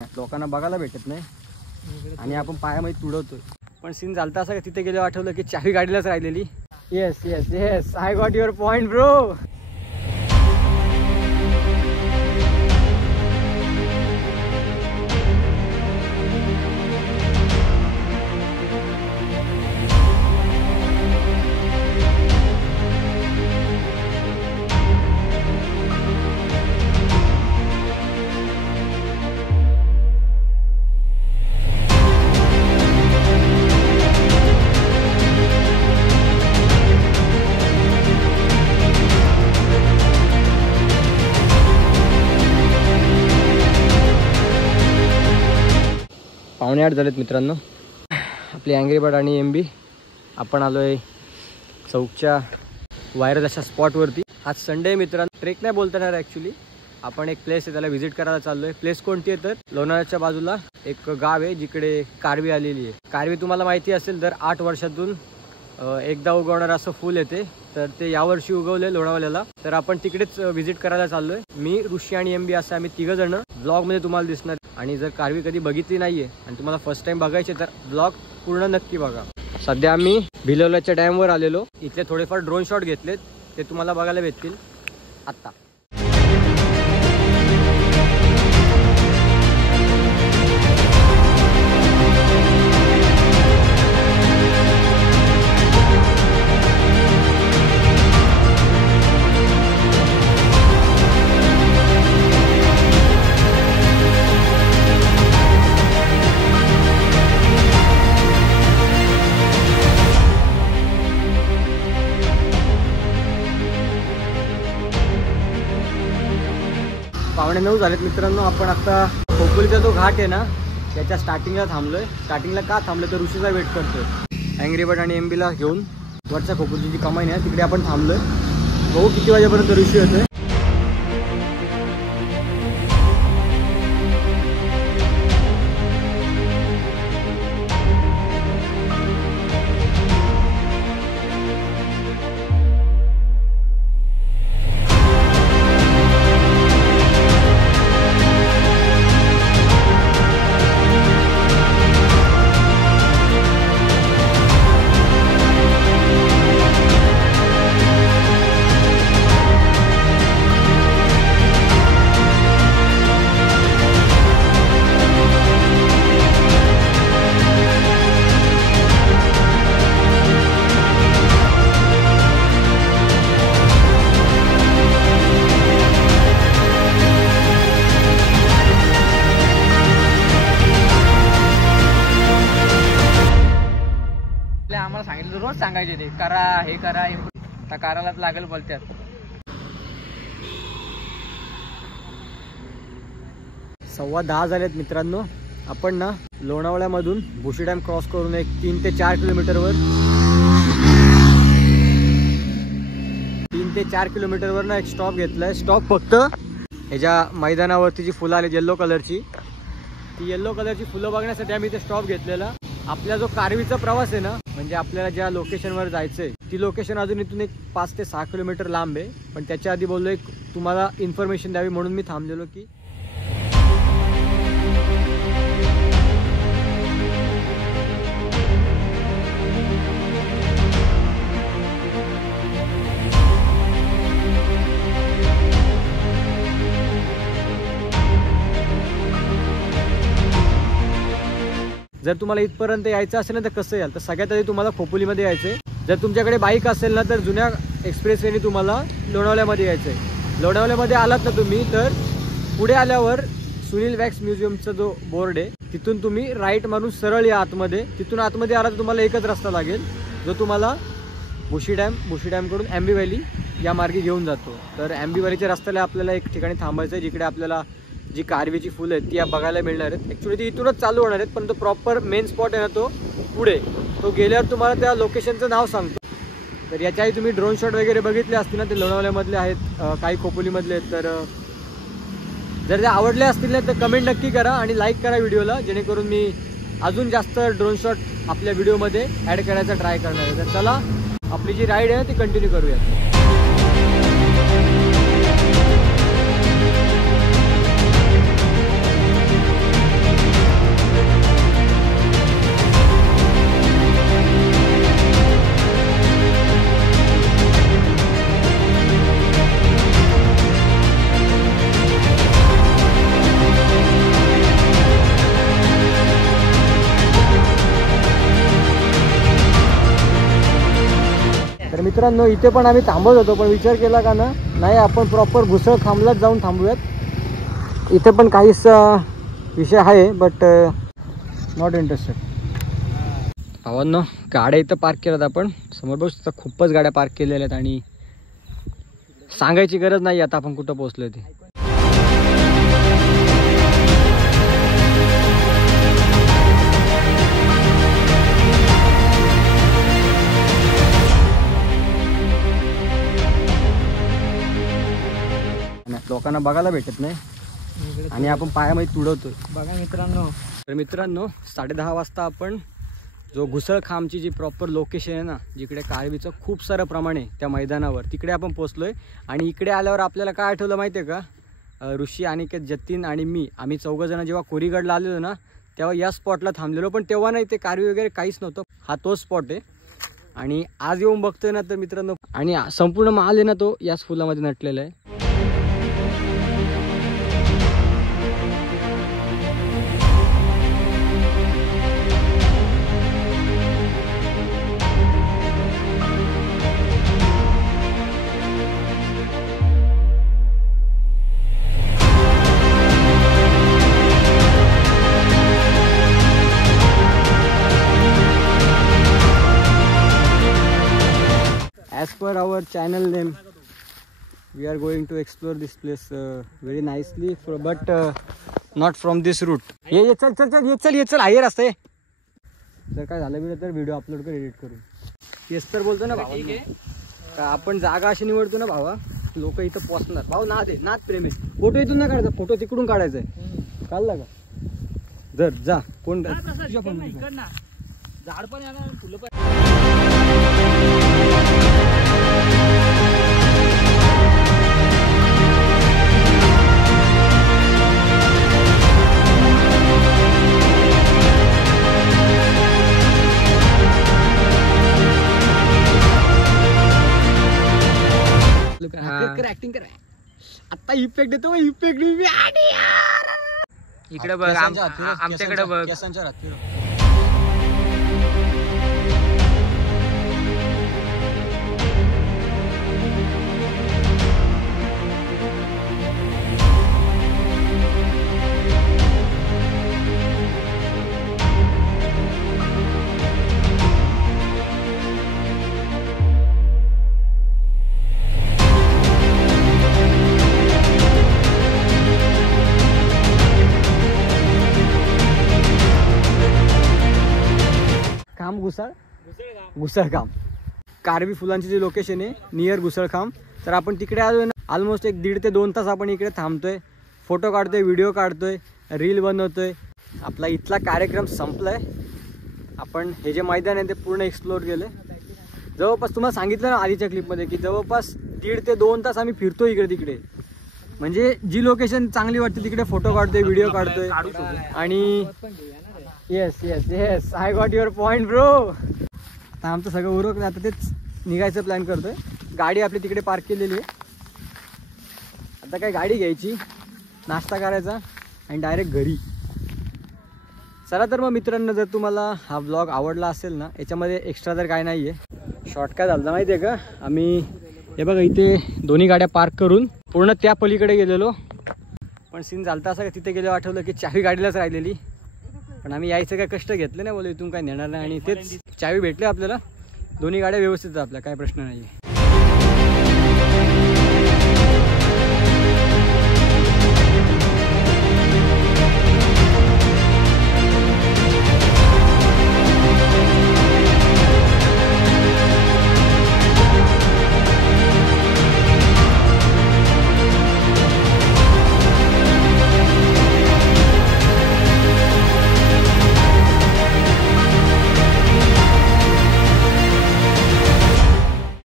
लोकांना बघायला भेटत नाही आणि आपण पायामध्ये तुडवतोय. पण सीन झालता असं का तिथे गेल्यावर आठवलं की चावी गाडीलाच राहिलेली. Yes yes yes, I got your point bro. पावणे 8 झालेत मित्रांनो. आपली अँग्री बर्ड आणि MB आपण आलोय चौकच्या व्हायरल अशा स्पॉटवरती. आज संडे मित्रांनो, ट्रेक नाही बोलता येणार ॲक्च्युली. आपण एक प्लेस आहे त्याला व्हिजिट करायला चाललोय. प्लेस कोणती आहे तर लोणावळ्याच्या बाजूला एक गाव आहे जिकडे कारवी आलेली आहे. कारवी तुम्हाला माहिती असेल तर 8 वर्षातून एकदा उगवणार असं फुल येते. तर ते यावर्षी उगवले लोणावळ्याला. तर आपण तिकडेच व्हिजिट करायला चाललोय. मी, ऋषी आणि MB असं आम्ही 3 जण ब्लॉग मध्ये तुम्हाला दिसणार. आणि जर कारवी कधी बघितली नाहीये आणि तुम्हाला फर्स्ट टाइम बघायचे तर ब्लॉग पूर्ण नक्की बघा. सध्या आम्ही भिलवल्याच्या डॅमवर आलेलो. इथले थोडेफार ड्रोन शॉट घेतलेत, ते तुम्हाला बघायला भेटतील आत्ता. पावणे 9 झालेत मित्रांनो. आपण आता खोपोलीचा जो घाट आहे ना त्याच्या स्टार्टिंगला थांबलोय. स्टार्टिंगला का थांबलोय तर ऋषीचा वेट करतोय. अँग्री बर्ड आणि MBला घेऊन वरच्या खोपोलीची जी कमाई आहे तिकडे आपण थांबलोय. बघू किती वाजेपर्यंत ऋषी होतोय. आम्हाला सांगितलं रोज सांगायचे ते करा हे करा. आता कारालाच लागेल बोलत्यात. सव्वा 10 झालेत मित्रांनो. आपण ना लोणावळ्यामधून भुशी डॅम क्रॉस करून एक 3 ते 4 किलोमीटरवर 3 ते 4 किलोमीटरवर ना एक स्टॉप घेतलाय. स्टॉप फक्त ह्याच्या मैदानावरती जी फुलं आली येल्लो कलरची, ती येल्लो कलरची फुलं बघण्यासाठी आम्ही ते स्टॉप घेतलेला. आपला जो कारवीचा प्रवास आहे ना, म्हणजे आपल्याला ज्या लोकेशनवर जायचंय ती लोकेशन अजून इथून एक 5 ते 6 किलोमीटर लांब आहे. पण त्याच्या आधी बोललो एक तुम्हाला इन्फॉर्मेशन द्यावी म्हणून मी थांबलेलो की जर तुम्हाला इथपर्यंत यायचं असेल ना तर कसं याल तर सगळ्यात आधी तुम्हाला खोपोलीमध्ये यायचं आहे. जर तुमच्याकडे बाईक असेल ना तर जुन्या एक्सप्रेसवेने तुम्हाला लोणावळ्यामध्ये यायचं आहे. लोणावळ्यामध्ये आलात ना तुम्ही तर पुढे आल्यावर सुनील वॅक्स म्युझियमचा जो बोर्ड आहे तिथून तुम्ही राईट मारून सरळ या आतमध्ये. तिथून आतमध्ये आला तर तुम्हाला एकच रस्ता लागेल जो तुम्हाला भुशी डॅमकडून MB व्हॅली या मार्गे घेऊन जातो. तर MB व्हॅलीच्या रस्त्याला आपल्याला एक ठिकाणी थांबायचं आहे जिकडे आपल्याला जी कारवीची फुलं आहेत ती बघायला मिळणार आहेत. ॲक्च्युली ती इथूनच चालू होणार आहेत, पण तो प्रॉपर मेन स्पॉट आहे ना तो पुढे. तो गेल्यावर तुम्हाला त्या लोकेशनचं नाव सांगतो. तर याच्याही तुम्ही ड्रोन शॉट वगैरे बघितले असतील ना, ते लोणावळ्यामधले आहेत, काही खोपोलीमधले आहेत. तर जर ते आवडले असतील ना तर कमेंट नक्की करा आणि लाईक करा व्हिडिओला, जेणेकरून मी अजून जास्त ड्रोन शॉट आपल्या व्हिडिओमध्ये ॲड करायचा ट्राय करणार आहे. तर चला आपली जी राईड आहे ती कंटिन्यू करूया. मित्रांनो इथे पण आम्ही थांबत होतो, पण विचार केला का ना नाही आपण प्रॉपर घुसळ खांबलाच जाऊन थांबूयात. इथे पण काहीच विषय आहे बट नॉट इंटरेस्टेड. भावांनो गाड्या इथं पार्क केल्यात आपण समोर बघू शकता, खूपच गाड्या पार्क केलेल्या आहेत आणि सांगायची गरज नाही आता आपण कुठं पोहोचलोय ते. लोकांना बघायला भेटत नाही आणि आपण पायामध्ये तुडवतोय बघा मित्रांनो. तर मित्रांनो 10:30 वाजता आपण जो घुसळखांबची जी प्रॉपर लोकेशन आहे ना, जिकडे कारवीचं खूप सारं प्रमाण आहे त्या मैदानावर, तिकडे आपण पोहोचलोय. आणि इकडे आल्यावर आपल्याला काय आठवलं माहिती आहे का, ऋषी अनिकेत जतीन आणि मी आम्ही 4 जण जेव्हा कोरीगडला आलेलो ना तेव्हा या स्पॉटला थांबलेलो, पण तेव्हा नाही ते कारवी वगैरे काहीच नव्हतं. हा तोच स्पॉट आहे आणि आज येऊन बघतोय ना तर मित्रांनो, आणि संपूर्ण माल आहे ना तो याच फुलामध्ये नटलेला आहे. As per our channel name, we are going to explore this place very nicely, but not from this route. ये चल आहे रस्ता आहे. जर काय झालं बिलं तर व्हिडिओ अपलोड कर, एडिट करून. तेच तर बोलतो ना भावा, का आपण जागा अशी निवडतो ना भावा, लोक इथं पोचणार. भाऊ नाद प्रेम आहे. फोटो इथून नाही काढायचा, फोटो तिकडून काढायचा आहे. काढला का जर जा कोण झाड पण येणार फुलं पण. ऍक्टिंग करा आता. इफेक्ट देतो इफेक्ट. इकडे बघ आमच्याकडे बघ. घुसळखांब कारवी फुलांची जी लोकेशन आहे नियर घुसळखांब. तर आपण तिकडे आलोय ना, ऑलमोस्ट 1.5 ते 2 तास आपण इकडे थांबतोय, फोटो काढतोय, व्हिडिओ काढतोय, रील बनवतोय. आपला इथला कार्यक्रम संपलाय. आपण हे जे मैदान आहे ते पूर्ण एक्सप्लोर केले. जवळपास तुम्हाला सांगितलं ना आधीच्या क्लिपमध्ये की जवळपास 1.5 ते 2 तास आम्ही फिरतोय इकडे तिकडे. म्हणजे जी लोकेशन चांगली वाटते तिकडे फोटो काढतोय, व्हिडिओ काढतोय. आणि yes I got your point bro. आता आमचं सगळं उरकलं, आता तेच निघायचं प्लॅन करतोय. गाडी आपली तिकडे पार्क केलेली आहे. आता काय गाडी घ्यायची, नाश्ता करायचा आणि डायरेक्ट घरी. चला तर मग मित्रांनो, जर तुम्हाला हा ब्लॉग आवडला असेल ना, याच्यामध्ये एक्स्ट्रा तर काय नाही आहे. शॉर्ट काय झालं माहिती आहे का, आम्ही हे बघा इथे दोन्ही गाड्या पार्क करून पूर्ण त्या पलीकडे गेलेलो. पण सीन झालता असं का तिथे गेलो आठवलं की चावी गाडीलाच राहिलेली. पण आम्ही यायचं काय कष्ट घेतलं नाही, बोलू इथून काय नेणार नाही. आणि तेच चावी भेटले आपल्याला. दोन्ही गाड्या व्यवस्थित आपल्या, काय प्रश्न नाही.